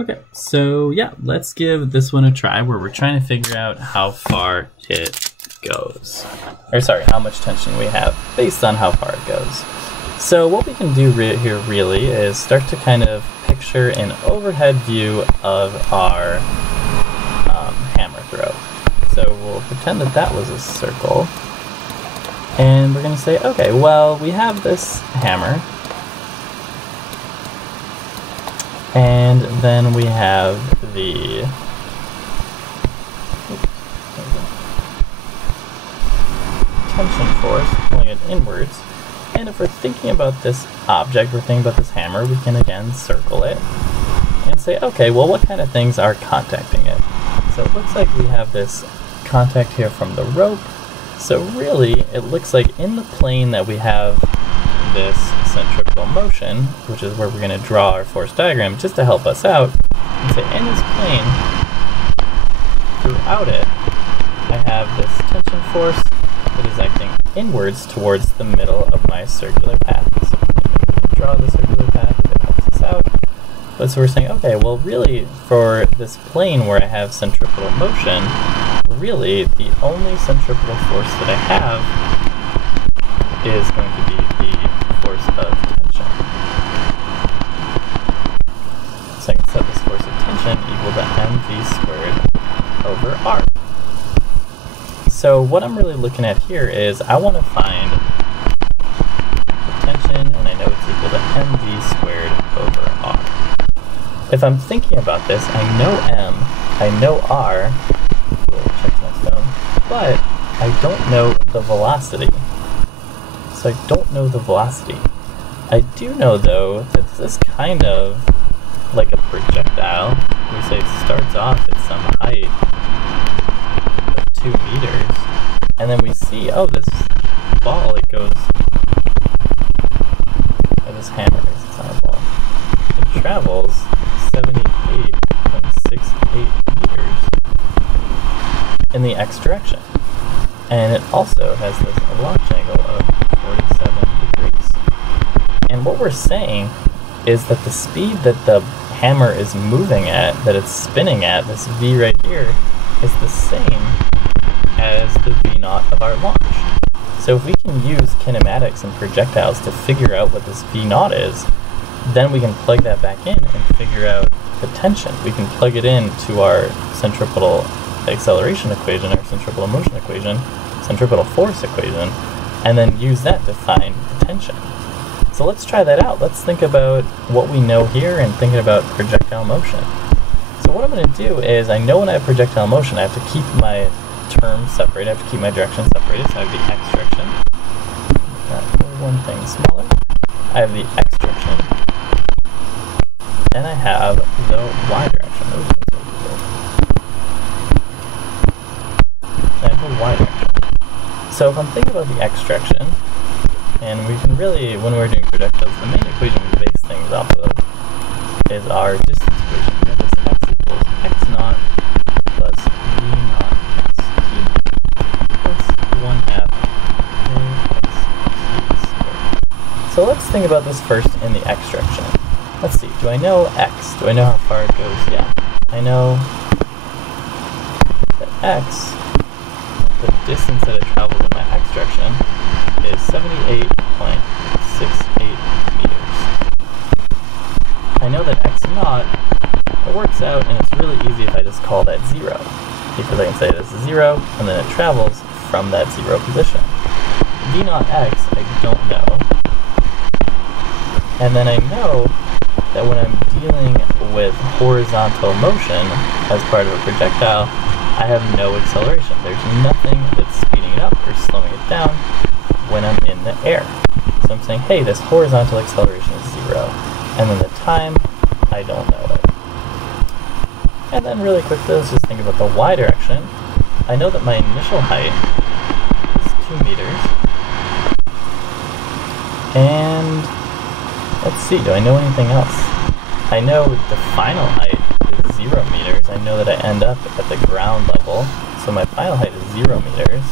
Okay, so yeah, let's give this one a try where we're trying to figure out how far it goes. Or sorry, how much tension we have based on how far it goes. So what we can do here really is start to kind of picture an overhead view of our hammer throw. So we'll pretend that that was a circle. And we're going to say, okay, well, we have this hammer. And then we have the tension force pulling it inwards. And if we're thinking about this object, we're thinking about this hammer, we can again circle it and say, okay, well, what kind of things are contacting it? So it looks like we have this contact here from the rope. So really, it looks like in the plane that we have this centripetal motion, which is where we're going to draw our force diagram just to help us out, and say in this plane, throughout it, I have this tension force that is acting inwards towards the middle of my circular path. So we can draw the circular path if it helps us out. But so we're saying, okay, well really for this plane where I have centripetal motion, really the only centripetal force that I have is going to be the force of tension. So I can set this force of tension equal to mv squared over r. So what I'm really looking at here is I want to find the tension, and I know it's equal to mv squared over r. If I'm thinking about this, I know m, I know r, but I don't know the velocity. So I don't know the velocity. I do know, though, that this is kind of like a projectile. We say it starts off at some height of 2 meters, and then we see, oh, this ball, it goes, or this hammer, it's not a ball, it travels 78.68 meters in the x direction. And it also has this launch angle of 47 degrees. And what we're saying is that the speed that the hammer is moving at, that it's spinning at, this v right here, is the same as the v naught of our launch. So if we can use kinematics and projectiles to figure out what this v naught is, then we can plug that back in and figure out the tension. We can plug it into our centripetal acceleration equation, our centripetal motion equation, centripetal force equation, and then use that to find the tension. So let's try that out. Let's think about what we know here and thinking about projectile motion. So what I'm going to do is, I know when I have projectile motion, I have to keep my terms separated, I have to keep my direction separated, so I have the x direction. One thing smaller. I have the x direction, and I have the y direction. I have the y direction. So if I'm thinking about the x direction, and we can really, when we're doing projectiles, the main equation we base things off of is our distance equation. We have this x equals x naught plus v naught xt plus 1/2 axt squared. So let's think about this first in the x direction. Let's see, do I know x? Do I know how far it goes? Yeah. I know that x, the distance that it travels in my x direction, is 78.68 meters. I know that x naught, it works out, and it's really easy if I just call that 0. Because I can say this is 0, and then it travels from that 0 position. V naught x, I don't know. And then I know that when I'm dealing with horizontal motion as part of a projectile, I have no acceleration. There's nothing that's speeding it up or slowing it down when I'm in the air. So I'm saying, hey, this horizontal acceleration is 0. And then the time, I don't know it. And then really quickly, let's just think about the y direction. I know that my initial height is 2 meters. And let's see, do I know anything else? I know the final height is 0 meters. I know that I end up at the ground level, so my final height is 0 meters.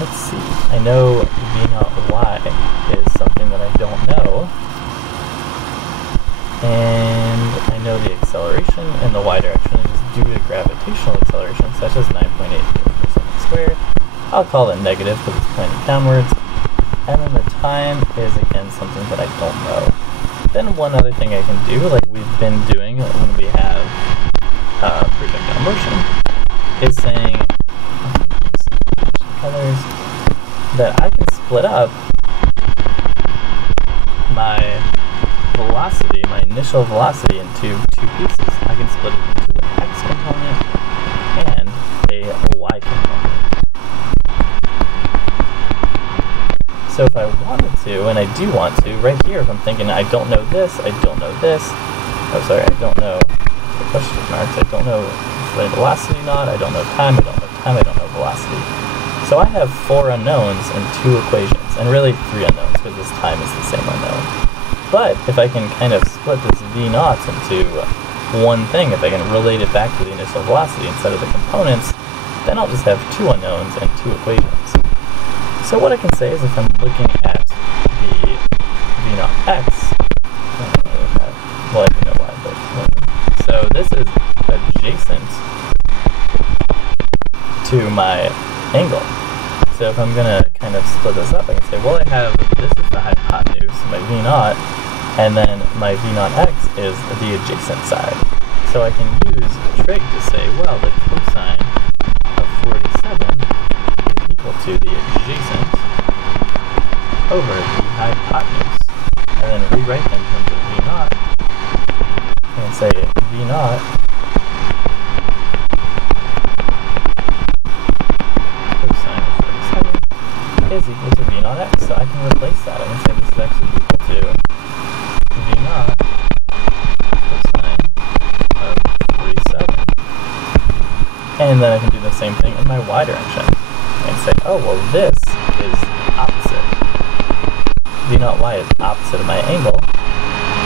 Let's see, I know v naught y is something that I don't know. And I know know the acceleration in the y direction is just due to gravitational acceleration, such as 9.8 meters per second squared. I'll call it negative because it's pointing downwards. And then the time is, again, something that I don't know. Then one other thing I can do, like we've been doing when we have projectile motion, is saying, colors, that I can split up my velocity, my initial velocity, into two pieces. I can split it into an x component and a y component. So if I wanted to, and I do want to, right here, if I'm thinking I don't know this, I don't know this, oh sorry, I don't know the question marks, I don't know velocity not, I don't know time, I don't know time, I don't know velocity. So I have 4 unknowns and 2 equations, and really 3 unknowns, because this time is the same unknown. But if I can kind of split this v naught into one thing, if I can relate it back to the initial velocity instead of the components, then I'll just have 2 unknowns and 2 equations. So what I can say is if I'm looking at the v naught x, well I don't know why, but so this is adjacent to my angle. So if I'm going to kind of split this up, I can say, well, I have, this is the hypotenuse, my v naught, and then my v naught x is the adjacent side. So I can use a trig to say, well, the cosine of 47 is equal to the adjacent over the hypotenuse. And then rewrite them in terms of v naught, and say v naught is equal to v naught x, so I can replace that. I can say this is actually equal to v naught cosine of 47. And then I can do the same thing in my y direction. And say, oh, well, this is opposite. V naught y is opposite of my angle.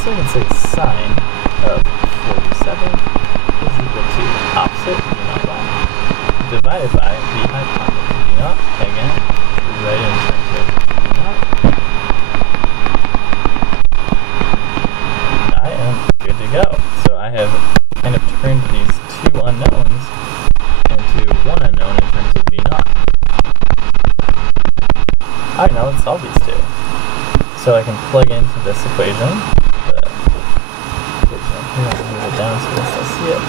So I can say sine of 47 is equal to opposite v naught y divided by the hypotenuse v naught, again, right in terms of v naught. I am good to go. So I have kind of turned these 2 unknowns into 1 unknown in terms of v naught. Alright, now let's solve these 2. So I can plug into this equation. I'm going to move it down so you can still see it.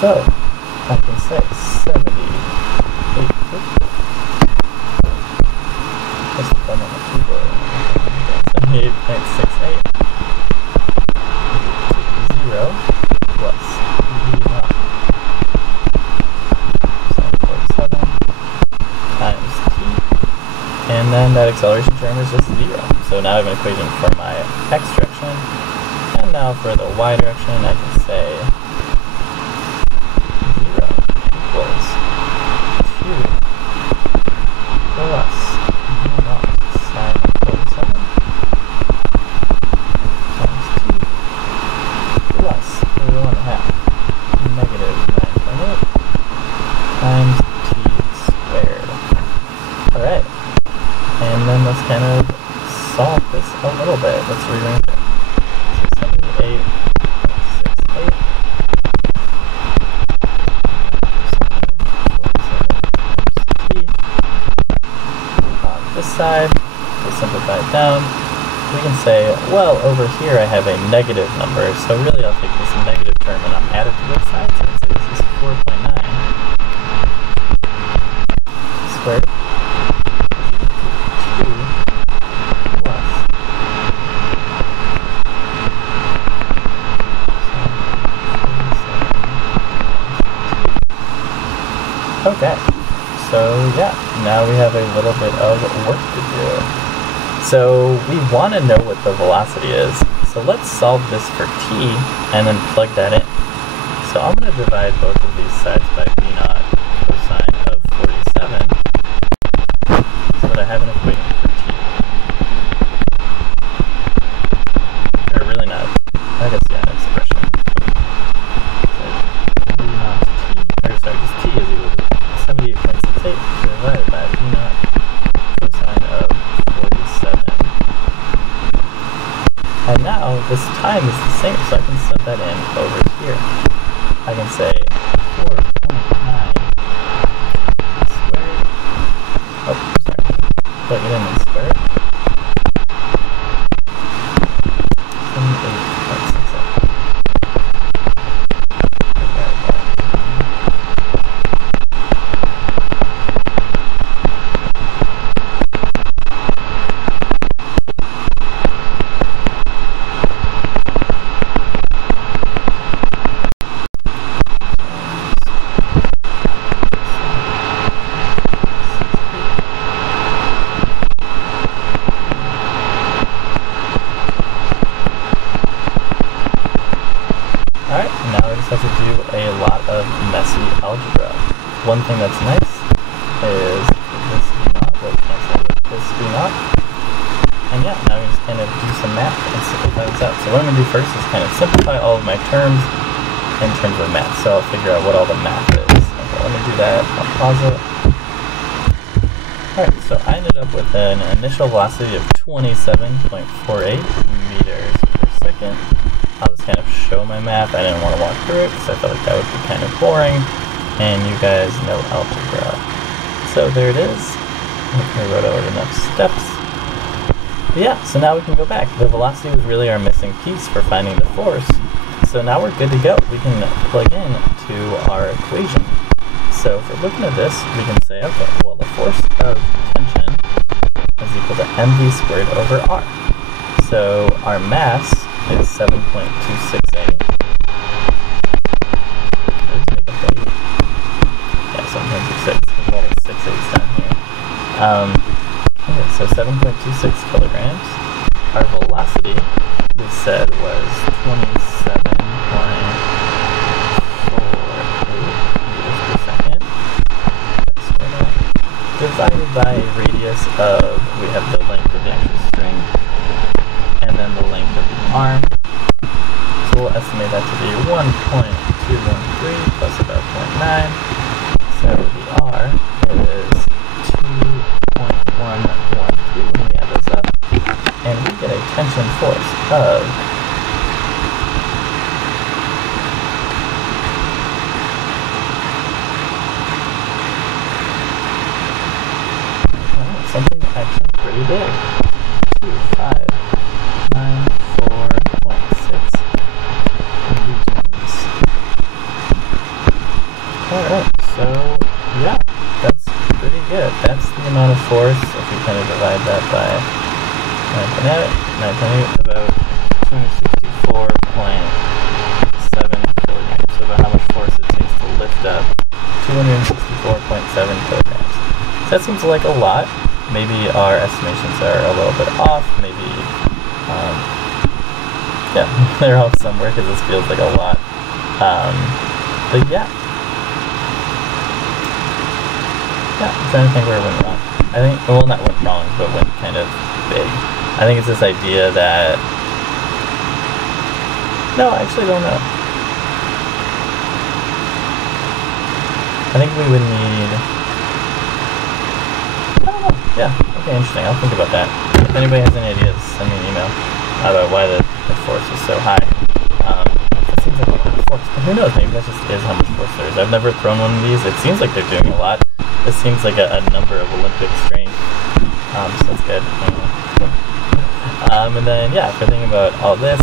So I can say 78. Just put on the keyboard. 78.68 0 plus v naught sine 47 times t. And then that acceleration term is just 0. So now I have an equation for my x direction. And now for the y direction, I can say 0 equals 2 plus v naught sine 47 times t plus 1/2 negative 9.8 times t squared. Alright, and then let's kind of solve this a little bit. Let's rearrange it. So 78.68 this side, to simplify it down, we can say, well, over here I have a negative number, so really I'll take this negative term and I'll add it to both sides, so this is 4.9 squared 2 plus okay. So yeah, now we have a little bit of work to do. So we want to know what the velocity is. So let's solve this for t and then plug that in. So I'm going to divide both of these sides by v naught cosine of 47 so that I have an equation for t. Or really not. I guess yeah, an expression. So v naught t, or sorry, just t is equal to 78.68 divided by v naught cosine of 47 And now this time is the same, so I can set that in over here. I can say 4.9 squared. Oh, sorry. Plug it in and square it. 78.67. Alright, now we just have to do a lot of messy algebra. One thing that's nice is this be not will cancel with this be not. And yeah, now we just kind of do some math and simplify this out. So what I'm going to do first is kind of simplify all of my terms in terms of math. So I'll figure out what all the math is. Okay, let me do that. I'll pause it. Alright, so I ended up with an initial velocity of 27.48 meters per second. I'll just kind of show my math. I didn't want to walk through it because I felt like that would be kind of boring, and you guys know algebra. So there it is. I wrote out enough steps. But yeah, so now we can go back. The velocity was really our missing piece for finding the force. So now we're good to go. We can plug in to our equation. So if we're looking at this, we can say, okay, well, the force of tension is equal to mv squared over r. So our mass is 7.268. Let's make a big, yeah, 7.26. There's only 6 8s down here. Okay, so 7.26 kilograms. Our velocity, we said, was 27.48 meters per second. Divided by a radius of, we have the length of the actual string, and then the length of the arm. So we'll estimate that to be 1.213 plus about 0.9. So the R is 2.112 when we add this up. And we get a tension force of Alright, so yeah, that's pretty good. That's the amount of force, if we kind of divide that by 9.8, about 264.7 kilograms. So about how much force it takes to lift up 264.7 kilograms. So that seems like a lot. Maybe our estimations are a little bit off. Maybe, yeah, they're off somewhere because this feels like a lot. But yeah. Yeah, I'm trying to think where it went wrong. I think, well, not went wrong, but went kind of big. I think it's this idea that, no, I actually don't know. I think we would need, I don't know. Yeah, okay, interesting. I'll think about that. If anybody has any ideas, send me an email about why the force is so high. It seems like a lot of force, but who knows, maybe that just is how much force there is. I've never thrown one of these. It seems like they're doing a lot. This seems like a number of Olympic strength, so that's good. And then, yeah, if we're thinking about all this,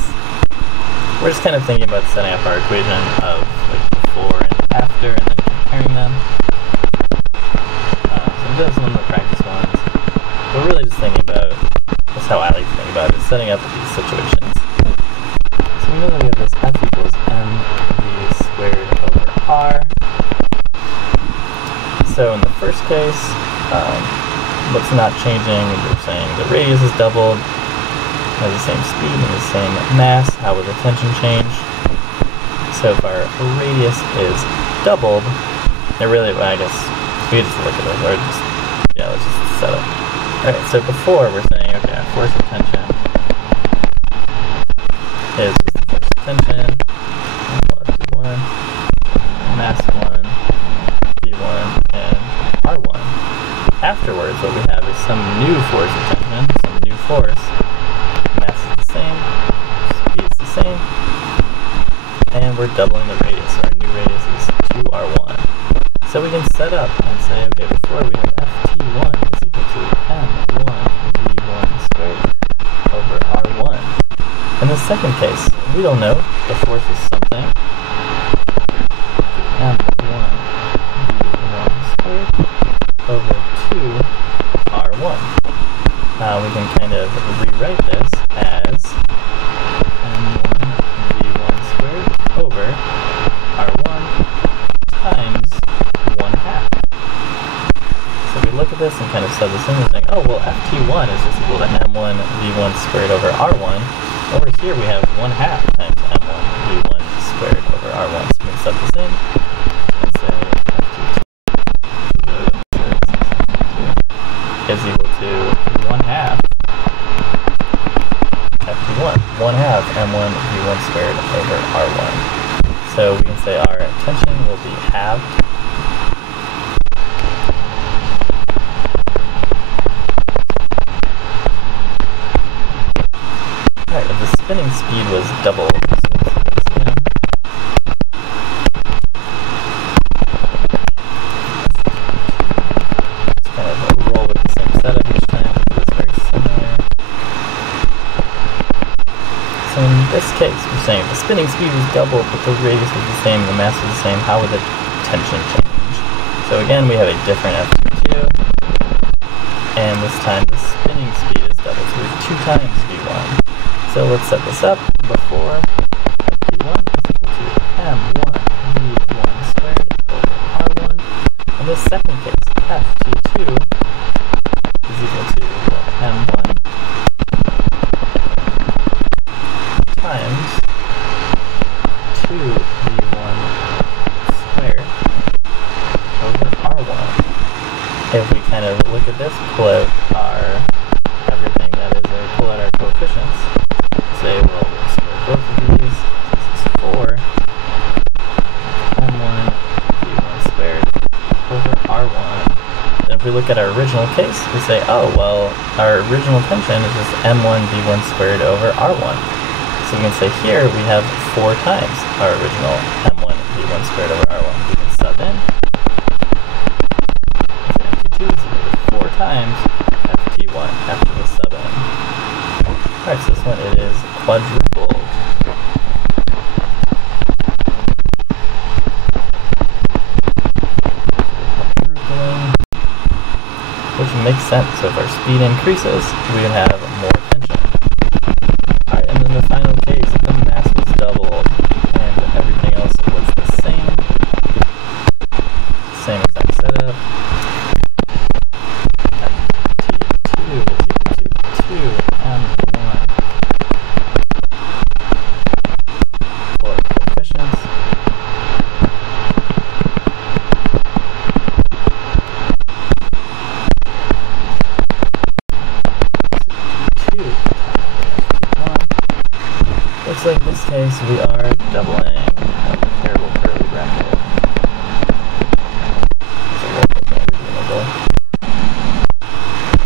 we're just kind of thinking about setting up our equation of like before and after, and then comparing them. So I'm doing some of the practice ones. We're really just thinking about, that's how I like to think about it, is setting up these situations. So we know that we have this F equals mv squared over r. So in the first case, what's not changing, we're saying the radius is doubled, has the same speed and the same mass. How would the tension change? So if our radius is doubled, it really, well, I guess, we just look at it, or just, yeah, let's just set it. Alright, so before we're saying, okay, our force of tension is just the force of tension, F1, mass 1, V1, and R1. Afterwards, what we have is some new force of tension, some new force. Mass is the same, we're doubling the radius. Our new radius is 2r1. So we can set up and say, okay, before we have ft1 is equal to m1 v1 squared over r1. In the second case, we don't know. The force is something. m1 v1 squared over 2r1. Now we can kind of rewrite this as m1 v1 squared over r1 times 1/2. So we look at this and kind of sub this in and think, oh, well, ft1 is just equal to m1 v1 squared over r1. Over here we have 1/2 times m1 v1 squared over r1. So we can sub this in and say ft2 is equal to 1/2 ft1, 1/2 m1 v1 squared over r1. So we can say our tension will be halved. Alright, if the spinning speed was doubled, so let's do this again. Let's kind of roll with the same setup each time, because it's very similar. So in this case, we're saying if the spinning speed was doubled, but the radius was the same, the mass was the same, how would the tension change? So again, we have a different ft2, and this time the spinning speed is doubled, so we have 2 times v1. So let's set this up. Before ft1 is equal to m1 v1 squared over r1. In this second case, ft2 is equal to m1 times 2v1 squared over r1. If we kind of look at this, pull out our everything that is there, pull out our coefficients, say, well, we'll square both of these. This is 4 m1 v1 squared over r1. Then if we look at our original case, we say, oh, well, our original tension is just m1 v1 squared over r1. So we can say here we have 4 times our original m1 v1 squared over r1. We can sub in. ft2 is equal to 4 times ft1 after the sub in. Alright, so this one it is quadrupled. Quadrupling, which makes sense. So if our speed increases, we would have more tension. Alright, and then the final case, if the mass was doubled and everything else was the same exact setup, ft2 is equal to 2m1 for coefficients. Looks like in this case we are doubling a terrible curly bracket.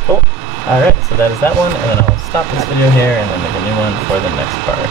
Cool. Alright, so that is that one, and then I'll stop this video here and then make a new one for the next part.